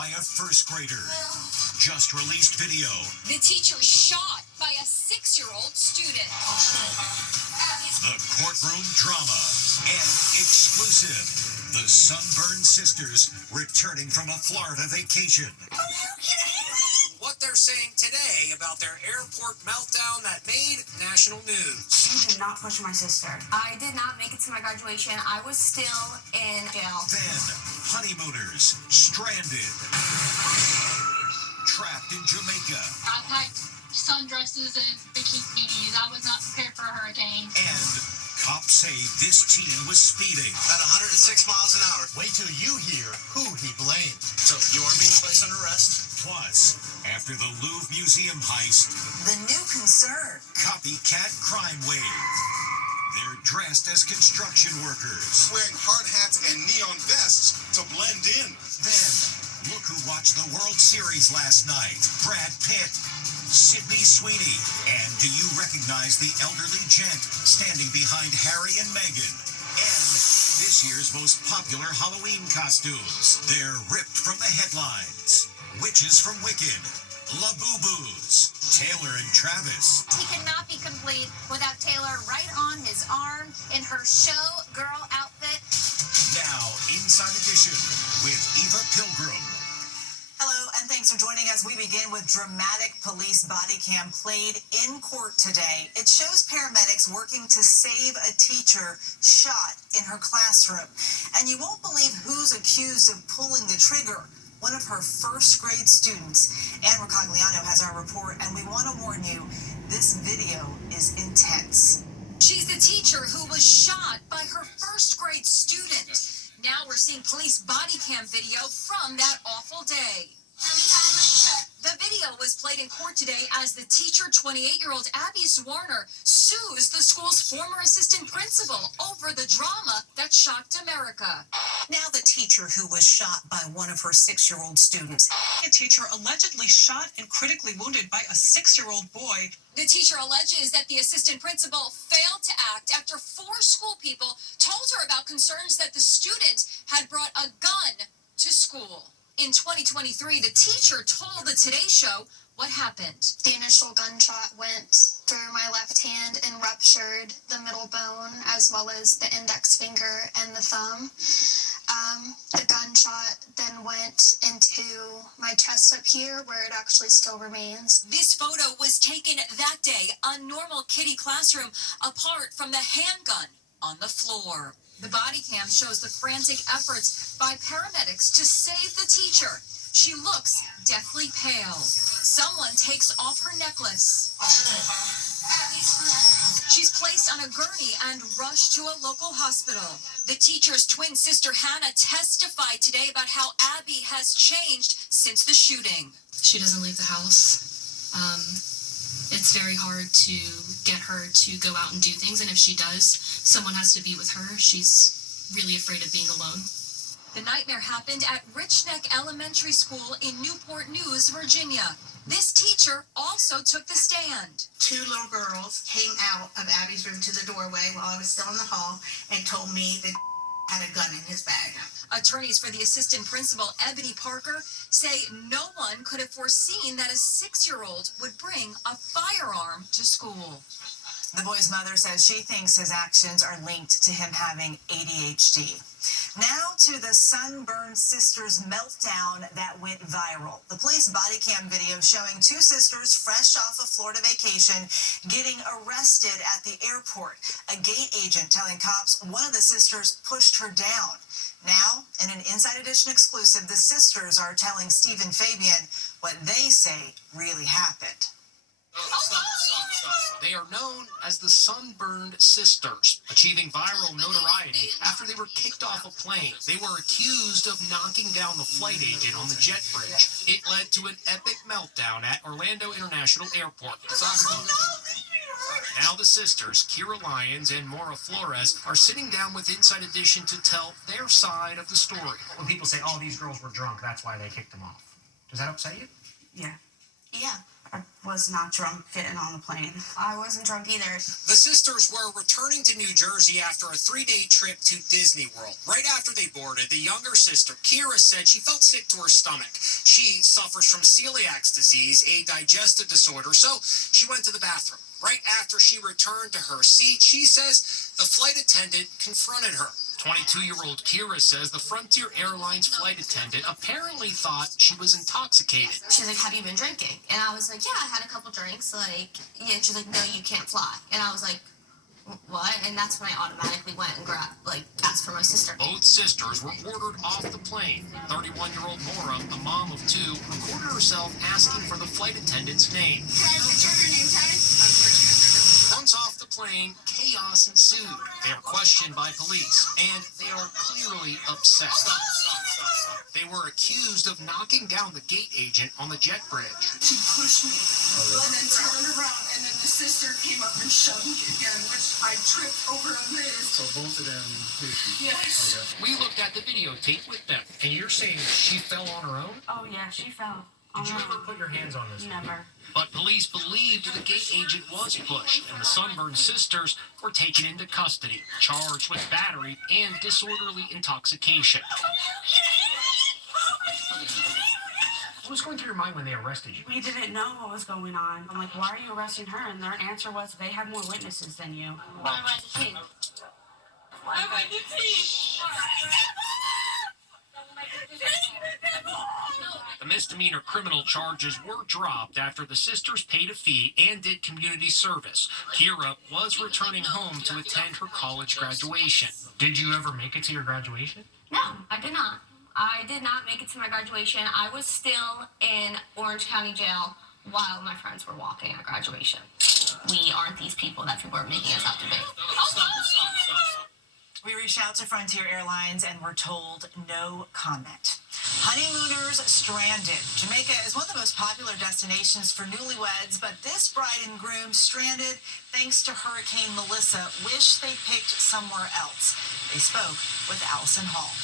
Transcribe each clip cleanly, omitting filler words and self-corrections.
by a first grader. Just released video. The teacher shot by a 6-year-old student. The courtroom drama and exclusive. The Sunburned Sisters returning from a Florida vacation. What they're saying today about their airport meltdown that made national news. You did not push my sister. I did not make it to my graduation. I was still in jail. Then, honeymooners stranded. Trapped in Jamaica. I packed sundresses and bikinis. I was not prepared for a hurricane. And cops say this teen was speeding. At 106 miles an hour. Wait till you hear who he blamed. So you are being placed under arrest? Plus, after the Louvre Museum heist, The new concern. copycat crime wave. They're dressed as construction workers. Wearing hard hats and neon vests to blend in. Then, look who watched the World Series last night. Brad Pitt, Sydney Sweeney. And do you recognize the elderly gent standing behind Harry and Meghan? And this year's most popular Halloween costumes. They're ripped from the headlines. Witches from Wicked, Labubu's, Taylor and Travis. He cannot be complete without Taylor right on his arm in her show girl outfit. Now, Inside Edition with Eva Pilgrim. Hello, and thanks for joining us. We begin with dramatic police body cam played in court today. It shows paramedics working to save a teacher shot in her classroom. And you won't believe who's accused of pulling the trigger. One of her first grade students. Anne Ricagliano has our report, and we want to warn you, this video is intense. She's the teacher who was shot by her first grade student. Now we're seeing police body cam video from that awful day. The video was played in court today as the teacher, 28-year-old Abby Zwarner, sues the school's former assistant principal over the drama that shocked America. Now the teacher who was shot by one of her 6-year-old students. A teacher allegedly shot and critically wounded by a 6-year-old boy. The teacher alleges that the assistant principal failed to act after 4 school people told her about concerns that the student had brought a gun to school. In 2023, the teacher told the Today Show what happened. The initial gunshot went through my left hand and ruptured the middle bone as well as the index finger and the thumb. The gunshot then went into my chest up here where it actually still remains. This photo was taken that day, a normal kiddie classroom, apart from the handgun on the floor. The body cam shows the frantic efforts by paramedics to save the teacher. She looks deathly pale. Someone takes off her necklace. She's placed on a gurney and rushed to a local hospital. The teacher's twin sister, Hannah, testified today about how Abby has changed since the shooting. She doesn't leave the house. It's very hard to get her to go out and do things, and if she does, someone has to be with her. She's really afraid of being alone. The nightmare happened at Rich Neck Elementary School in Newport News, Virginia. This teacher also took the stand. 2 little girls came out of Abby's room to the doorway while I was still in the hall and told me that had a gun in his bag. Attorneys for the assistant principal, Ebony Parker, say no one could have foreseen that a 6-year-old would bring a firearm to school. The boy's mother says she thinks his actions are linked to him having ADHD. Now to the Sunburned Sisters meltdown that went viral. The police body cam video showing 2 sisters fresh off a Florida vacation getting arrested at the airport. A gate agent telling cops one of the sisters pushed her down. Now, in an Inside Edition exclusive, the sisters are telling Stephen Fabian what they say really happened. Stop. They are known as the Sunburned Sisters, achieving viral notoriety after they were kicked off a plane. They were accused of knocking down the flight agent on the jet bridge. It led to an epic meltdown at Orlando International Airport. Now the sisters, Kira Lyons and Maura Flores, are sitting down with Inside Edition to tell their side of the story. When people say, oh, these girls were drunk, that's why they kicked them off. Does that upset you? Yeah. I was not drunk getting on the plane. I wasn't drunk either. The sisters were returning to New Jersey after a 3-day trip to Disney World. Right after they boarded, the younger sister, Kira, said she felt sick to her stomach. She suffers from celiac disease, a digestive disorder, so she went to the bathroom. Right after she returned to her seat, she says the flight attendant confronted her. 22-year-old Kira says the Frontier Airlines flight attendant apparently thought she was intoxicated. She's like, have you been drinking? And I was like, yeah, I had a couple drinks. Yeah, and she's like, no, you can't fly. And I was like, what? And that's when I automatically went and asked for my sister. Both sisters were ordered off the plane. 31-year-old Maura, a mom of 2, recorded herself asking for the flight attendant's name. Can I have a picture of your name tag? Once off the plane, chaos ensued. They are questioned by police, and they are clearly upset. They were accused of knocking down the gate agent on the jet bridge. She pushed me and then turned around, and then the sister came up and shoved me again, which I tripped over on this. So both of them hit you? Yes. Okay. We looked at the videotape with them, and you're saying she fell on her own? Oh, yeah, she fell. Did you ever put your hands on this? Never. But police believed the gate agent was pushed, and the Sunburn sisters were taken into custody, charged with battery and disorderly intoxication. What was going through your mind when they arrested you? We didn't know what was going on. I'm like, why are you arresting her? And their answer was, they have more witnesses than you. Why am I the team? Why am I the team? The misdemeanor criminal charges were dropped after the sisters paid a fee and did community service. Kira was returning home to attend her college graduation. Did you ever make it to your graduation? No, I did not. I did not make it to my graduation. I was still in Orange County Jail while my friends were walking at graduation. We aren't these people that people are making us out to be. We reached out to Frontier Airlines and were told no comment. Honeymooners stranded. Jamaica is one of the most popular destinations for newlyweds, but this bride and groom stranded thanks to Hurricane Melissa wish they picked somewhere else. They spoke with Allison Hall.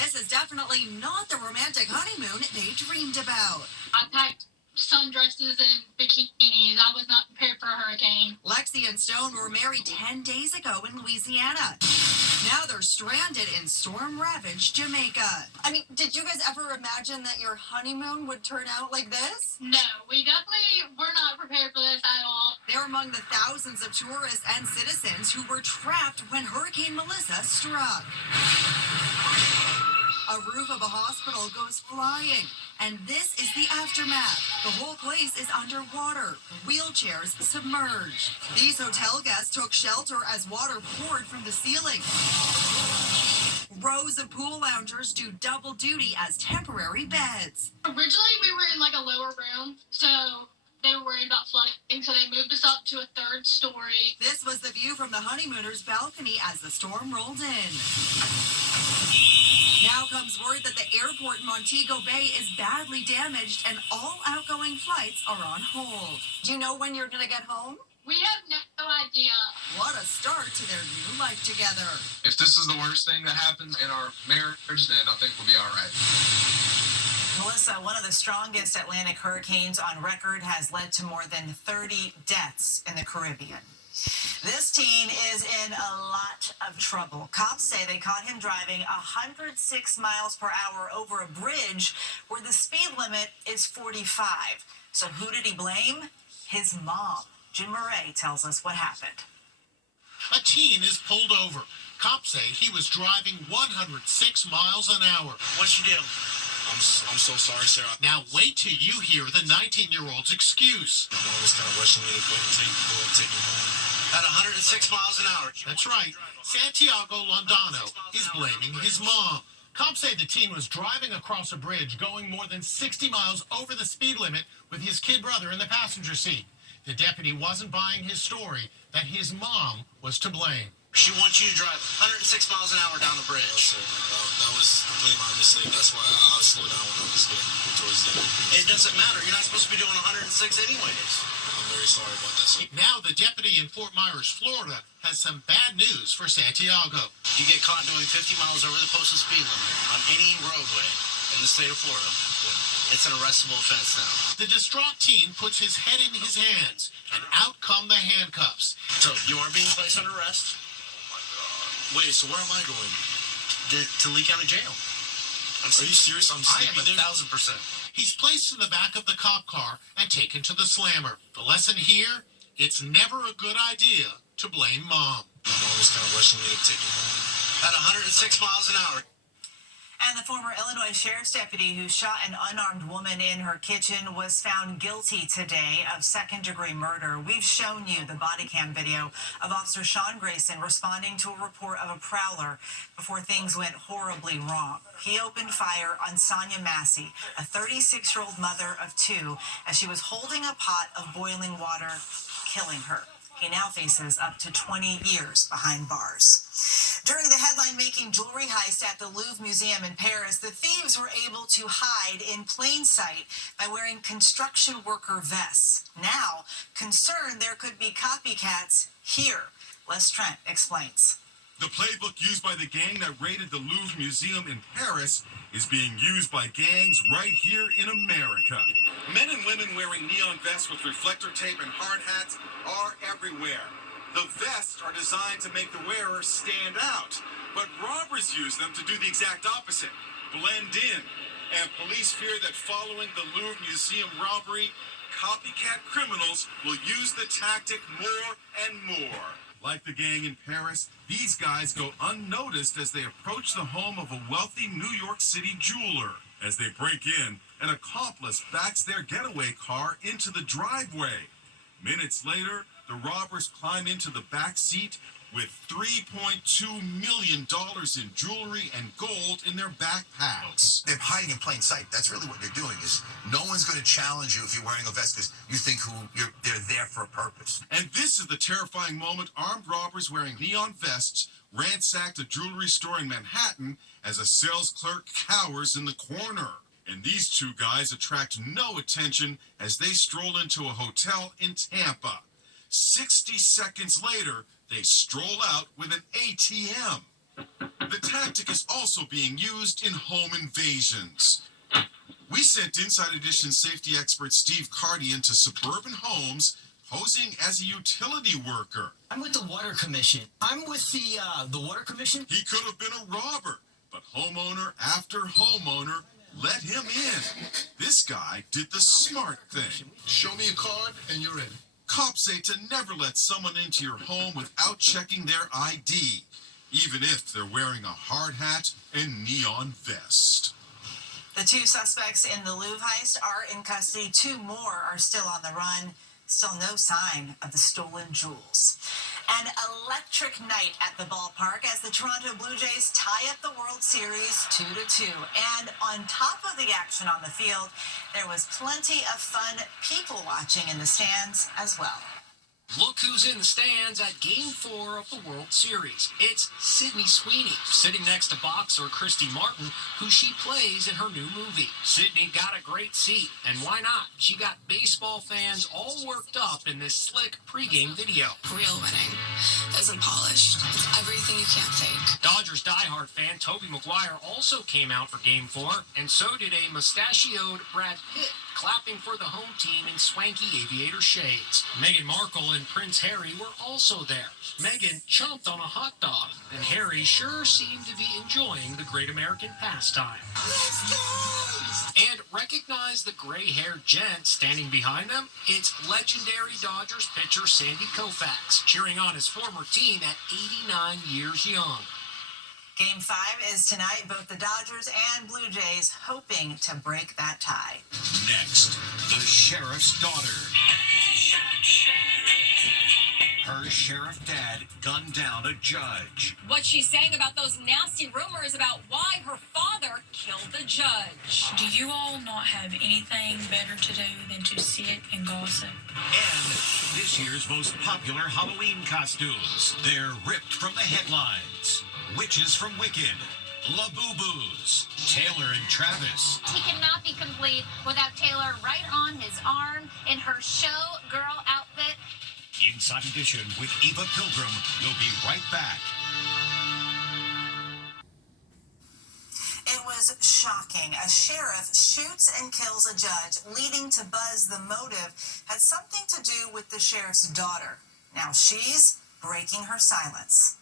This is definitely not the romantic honeymoon they dreamed about. I packed sundresses and bikinis. I was not prepared for a hurricane. Lexi and Stone were married 10 days ago in Louisiana. Now they're stranded in storm-ravaged Jamaica. I mean, did you guys ever imagine that your honeymoon would turn out like this? No, we definitely were not prepared for this at all. They're among the thousands of tourists and citizens who were trapped when Hurricane Melissa struck. A roof of a hospital goes flying, and this is the aftermath. The whole place is underwater, wheelchairs submerged. These hotel guests took shelter as water poured from the ceiling. Rows of pool loungers do double duty as temporary beds. Originally, we were in like a lower room, so they were worried about flooding, so they moved us up to a 3rd story. This was the view from the honeymooners' balcony as the storm rolled in. Now comes word that the airport in Montego Bay is badly damaged and all outgoing flights are on hold. Do you know when you're going to get home? We have no idea. What a start to their new life together. If this is the worst thing that happens in our marriage, then I think we'll be all right. Melissa, one of the strongest Atlantic hurricanes on record, has led to more than 30 deaths in the Caribbean. This teen is in a lot of trouble. Cops say they caught him driving 106 miles per hour over a bridge where the speed limit is 45. So who did he blame? His mom. Jim Murray tells us what happened. A teen is pulled over. Cops say he was driving 106 miles an hour. What'd you do? I'm so sorry, sir. Now wait till you hear the 19-year-old's excuse. My mom was kind of rushing me to go and take me home. At 106 miles an hour. That's right. Santiago Londano is blaming his mom. Cops say the teen was driving across a bridge going more than 60 miles over the speed limit with his kid brother in the passenger seat. The deputy wasn't buying his story that his mom was to blame. She wants you to drive 106 miles an hour down the bridge. No, sir, that was completely my mistake. That's why I was slowed down when I was getting towards the end. It doesn't matter. You're not supposed to be doing 106 anyways. I'm very sorry about that, sir. Now the deputy in Fort Myers, Florida, has some bad news for Santiago. You get caught doing 50 miles over the posted speed limit on any roadway in the state of Florida, It's an arrestable offense now. The distraught teen puts his head in his hands, and out come the handcuffs. So you are being placed under arrest? Wait, so where am I going? To Lee County Jail. Are you serious? I'm sleeping there? 1,000%. He's placed in the back of the cop car and taken to the slammer. The lesson here, it's never a good idea to blame mom. My mom was kind of rushing me to take him home. At 106 miles an hour. And the former Illinois sheriff's deputy who shot an unarmed woman in her kitchen was found guilty today of second-degree murder. We've shown you the body cam video of Officer Sean Grayson responding to a report of a prowler before things went horribly wrong. He opened fire on Sonia Massey, a 36-year-old mother of two, as she was holding a pot of boiling water, killing her. He now faces up to 20 years behind bars. During the headline-making jewelry heist at the Louvre Museum in Paris, the thieves were able to hide in plain sight by wearing construction worker vests. Now, concerned there could be copycats here. Les Trent explains. The playbook used by the gang that raided the Louvre Museum in Paris is being used by gangs right here in America. Men and women wearing neon vests with reflector tape and hard hats are everywhere. The vests are designed to make the wearer stand out, but robbers use them to do the exact opposite, blend in. And police fear that following the Louvre Museum robbery, copycat criminals will use the tactic more and more. Like the gang in Paris, these guys go unnoticed as they approach the home of a wealthy New York City jeweler. As they break in, an accomplice backs their getaway car into the driveway. Minutes later, the robbers climb into the back seat with $3.2 million in jewelry and gold in their backpacks. They're hiding in plain sight. That's really what they're doing. Is no one's going to challenge you if you're wearing a vest because you think they're there for a purpose. And this is the terrifying moment armed robbers wearing neon vests ransacked a jewelry store in Manhattan as a sales clerk cowers in the corner. And these two guys attract no attention as they stroll into a hotel in Tampa. 60 seconds later, they stroll out with an ATM. The tactic is also being used in home invasions. We sent Inside Edition safety expert Steve Carty into suburban homes posing as a utility worker. I'm with the Water Commission. I'm with the Water Commission. He could have been a robber, but homeowner after homeowner let him in. This guy did the smart thing. Show me a card and you're in. Cops say to never let someone into your home without checking their ID, even if they're wearing a hard hat and neon vest. The two suspects in the Louvre heist are in custody. Two more are still on the run. Still no sign of the stolen jewels. An electric night at the ballpark as the Toronto Blue Jays tie up the World Series 2-2. And on top of the action on the field, there was plenty of fun people watching in the stands as well. Look who's in the stands at Game 4 of the World Series. It's Sydney Sweeney, sitting next to boxer Christy Martin, who she plays in her new movie. Sydney got a great seat, and why not? She got baseball fans all worked up in this slick pregame video. Real winning isn't polished. It's everything you can't fake. Dodgers diehard fan Tobey Maguire also came out for Game 4, and so did a mustachioed Brad Pitt, clapping for the home team in swanky aviator shades. Meghan Markle and Prince Harry were also there. Meghan chomped on a hot dog, and Harry sure seemed to be enjoying the great American pastime. And recognize the gray-haired gent standing behind them? It's legendary Dodgers pitcher Sandy Koufax, cheering on his former team at 89 years young. Game 5 is tonight. Both the Dodgers and Blue Jays hoping to break that tie. Next, the sheriff's daughter. Her sheriff dad gunned down a judge. What she's saying about those nasty rumors about why her father killed the judge. Do you all not have anything better to do than to sit and gossip? And this year's most popular Halloween costumes. They're ripped from the headlines. Witches from Wicked, Labubu's, Taylor and Travis. He cannot be complete without Taylor right on his arm in her show girl outfit. Inside Edition with Eva Pilgrim. We'll be right back. It was is shocking. A sheriff shoots and kills a judge, leading to buzz the motive had something to do with the sheriff's daughter. Now she's breaking her silence.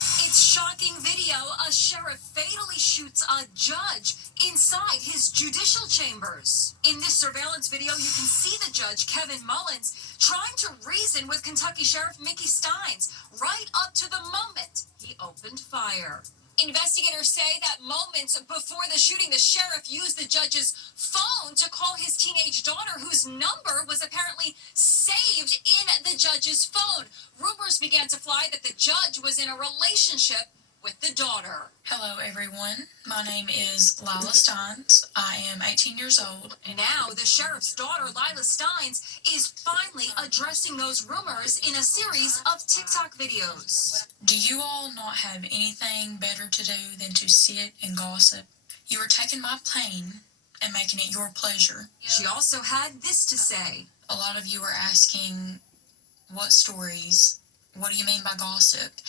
It's shocking video. A sheriff fatally shoots a judge inside his judicial chambers. In this surveillance video, you can see the judge, Kevin Mullins, trying to reason with Kentucky Sheriff Mickey Steins right up to the moment he opened fire. Investigators say that moments before the shooting, the sheriff used the judge's phone to call his teenage daughter, whose number was apparently saved in the judge's phone. Rumors began to fly that the judge was in a relationship with the daughter. Hello, everyone. My name is Lila Steins. I am 18 years old. Now, the sheriff's daughter, Lila Steins, is finally addressing those rumors in a series of TikTok videos. Do you all not have anything better to do than to sit and gossip? You are taking my pain and making it your pleasure. She also had this to say. A lot of you are asking, what stories? What do you mean by gossip?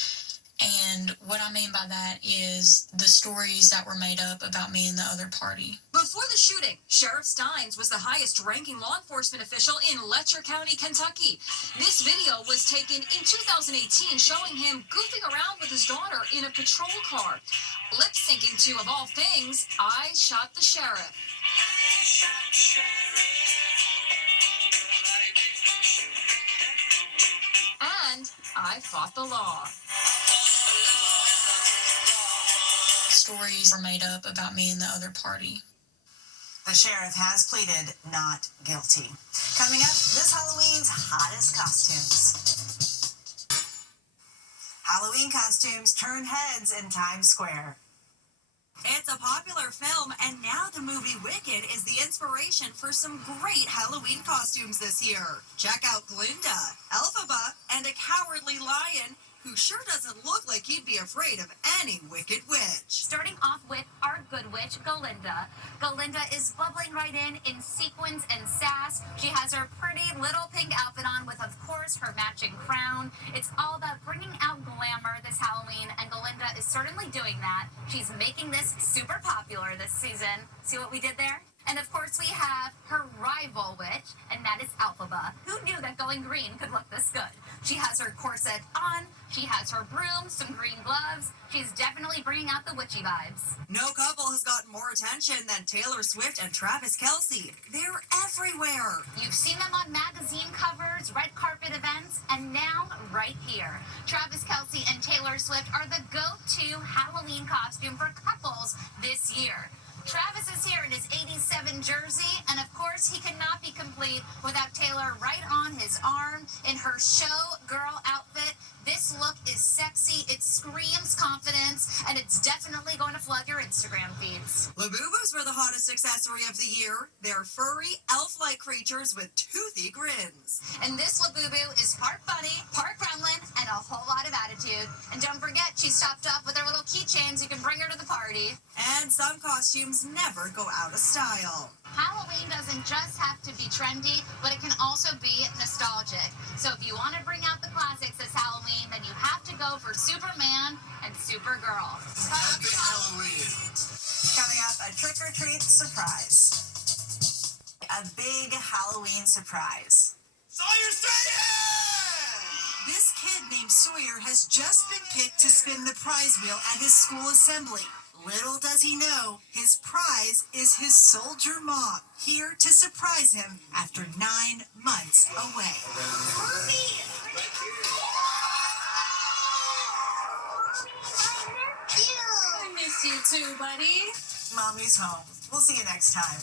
And what I mean by that is the stories that were made up about me and the other party. Before the shooting, Sheriff Steins was the highest-ranking law enforcement official in Letcher County, Kentucky. This video was taken in 2018, showing him goofing around with his daughter in a patrol car, lip-syncing to, of all things, I Shot the Sheriff. And I Fought the Law. Stories were made up about me and the other party. The sheriff has pleaded not guilty. Coming up, this Halloween's hottest costumes. Halloween costumes turn heads in Times Square. It's a popular film, and now the movie Wicked is the inspiration for some great Halloween costumes this year. Check out Glinda, Elphaba, and a cowardly lion who sure doesn't look like he'd be afraid of any wicked witch. Starting off with our good witch, Galinda. Galinda is bubbling right in sequins and sass. She has her pretty little pink outfit on with, of course, her matching crown. It's all about bringing out glamour this Halloween, and Galinda is certainly doing that. She's making this super popular this season. See what we did there? And of course we have her rival witch, and that is Elphaba. Who knew that going green could look this good? She has her corset on, she has her broom, some green gloves. She's definitely bringing out the witchy vibes. No couple has gotten more attention than Taylor Swift and Travis Kelce. They're everywhere. You've seen them on magazine covers, red carpet events, and now right here. Travis Kelce and Taylor Swift are the go-to Halloween costume for couples this year. Travis is here in his 87 jersey, and of course he cannot be complete without Taylor right on his arm in her showgirl outfit. This look is sexy, it screams confidence, and it's definitely going to flood your Instagram feeds. Labubus were the hottest accessory of the year. They're furry, elf-like creatures with toothy grins. And this Labubu is part bunny, part gremlin, and a whole lot of attitude. And don't forget, she's topped off with her little keychains. You can bring her to the party. And some costumes never go out of style. Halloween doesn't just have to be trendy, but it can also be nostalgic. So if you want to bring out the classics this Halloween, then you have to go for Superman and Supergirl. Happy Halloween. Coming up, a trick-or-treat surprise. A big Halloween surprise. Sawyer Stadium! This kid named Sawyer has just been picked to spin the prize wheel at his school assembly. Little does he know, his prize is his soldier mom, here to surprise him after 9 months away. I miss you too, buddy. Mommy's home. We'll see you next time.